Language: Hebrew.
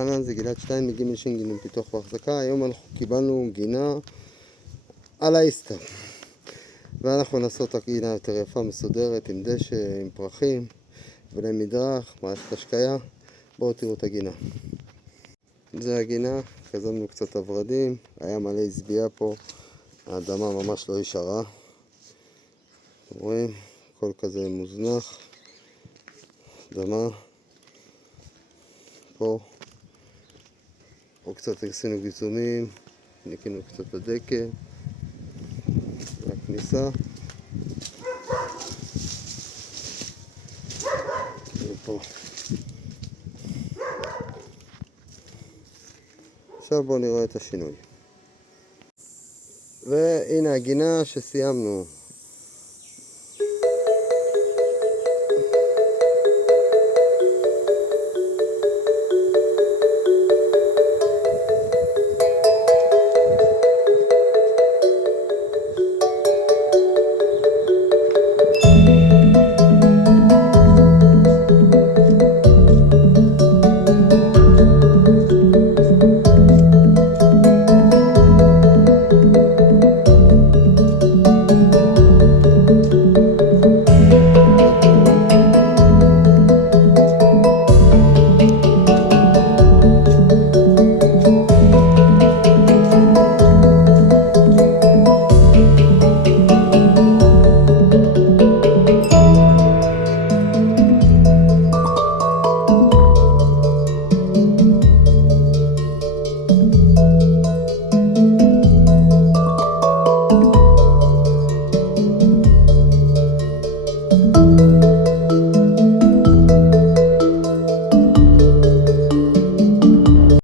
רענן, זה גלעד שטיין מגימל ש"ג פיתוח והחזקה. היום אנחנו קיבלנו גינה על האיסטר, ואנחנו נעשה אותה גינה יותר יפה, מסודרת, עם דשא, עם פרחים ולמדרך, מערכת השקיה. בואו תראו את הגינה. זה הגינה, חזמנו קצת הורדים, היה מלא הסביעה פה, האדמה ממש לא ישרה, אתם רואים? הכל כזה מוזנח, אדמה. פה קצת עשינו גיזומים, ניקינו קצת בדקה, הכניסה. ופה. עכשיו בואו נראה את השינוי. והנה הגינה שסיימנו.